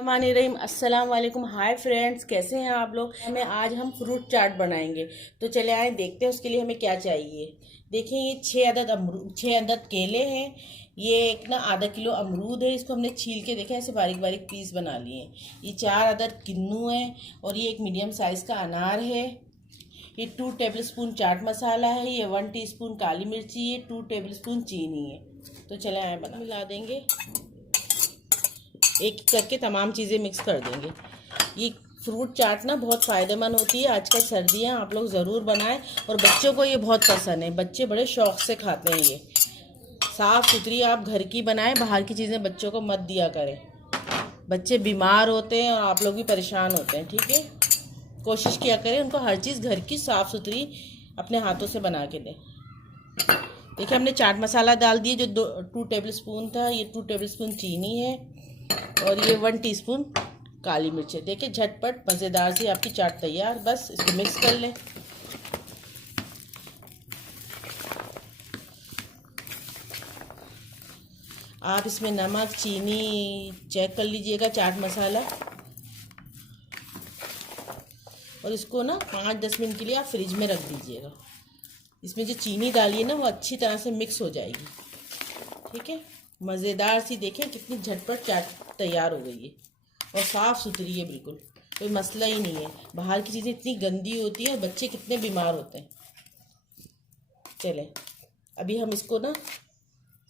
रहीम अस्सलाम वालेकुम। Hi friends, कैसे हैं आप लोग। आज हम फ्रूट चाट बनाएंगे। तो चले आए देखते हैं उसके लिए हमें क्या चाहिए। देखिए, ये 6 अदद केले हैं। ये एक ना आधा किलो अमरूद है, इसको हमने छील के देखे ऐसे बारीक बारीक पीस बना लिए हैं। ये 4 अदद किन्नू है और ये एक मीडियम साइज़ का अनार है। ये 2 टेबल स्पून चाट मसाला है। ये 1 टीस्पून काली मिर्ची है। 2 टेबल स्पून चीनी है। तो चले आए बना मिला देंगे, एक करके तमाम चीज़ें मिक्स कर देंगे। ये फ्रूट चाट ना बहुत फ़ायदेमंद होती है। आजकल सर्दियाँ, आप लोग ज़रूर बनाएं और बच्चों को ये बहुत पसंद है। बच्चे बड़े शौक़ से खाते हैं। ये साफ़ सुथरी आप घर की बनाएं, बाहर की चीज़ें बच्चों को मत दिया करें। बच्चे बीमार होते हैं और आप लोग भी परेशान होते हैं। ठीक है, कोशिश किया करें उनको हर चीज़ घर की साफ़ सुथरी अपने हाथों से बना के दें। देखिए, हमने चाट मसाला डाल दिए जो 2 टेबल स्पून था। ये 2 टेबल स्पून चीनी है और ये 1 टीस्पून काली मिर्च है। देखिए, झटपट मज़ेदार सी आपकी चाट तैयार। बस इसको मिक्स कर लें। आप इसमें नमक चीनी चेक कर लीजिएगा, चाट मसाला, और इसको ना 5-10 मिनट के लिए आप फ्रिज में रख दीजिएगा। इसमें जो चीनी डालिए ना वो अच्छी तरह से मिक्स हो जाएगी। ठीक है, मज़ेदार सी देखिए कितनी झटपट चाट तैयार हो गई है और साफ़ सुथरी है, बिल्कुल कोई मसला ही नहीं है। बाहर की चीज़ें इतनी गंदी होती है और बच्चे कितने बीमार होते हैं। चलें, अभी हम इसको ना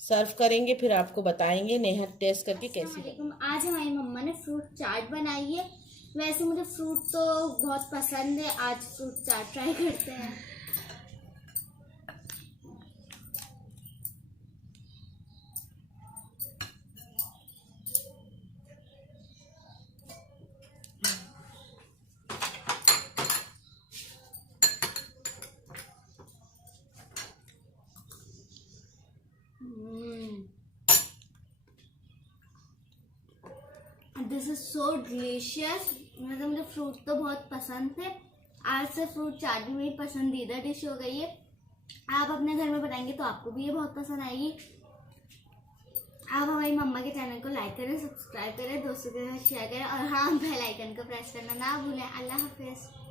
सर्व करेंगे, फिर आपको बताएंगे नेहा टेस्ट करके कैसी बनी। आज हमारी मम्मा ने फ्रूट चाट बनाई है। वैसे मुझे फ्रूट तो बहुत पसंद है, आज फ्रूट चाट ट्राई करते हैं। This is so delicious. मतलब मुझे फ्रूट तो बहुत पसंद थे, आज से फ्रूट चाट भी मेरी पसंदीदा डिश हो गई है। आप अपने घर में बनाएंगे तो आपको भी ये बहुत पसंद आएगी। आप हमारी मम्मा के चैनल को लाइक करें, सब्सक्राइब करें, दोस्तों के साथ शेयर करें और हाँ, बेल आइकन को प्रेस करना ना भूलें। अल्लाह हाफिज़।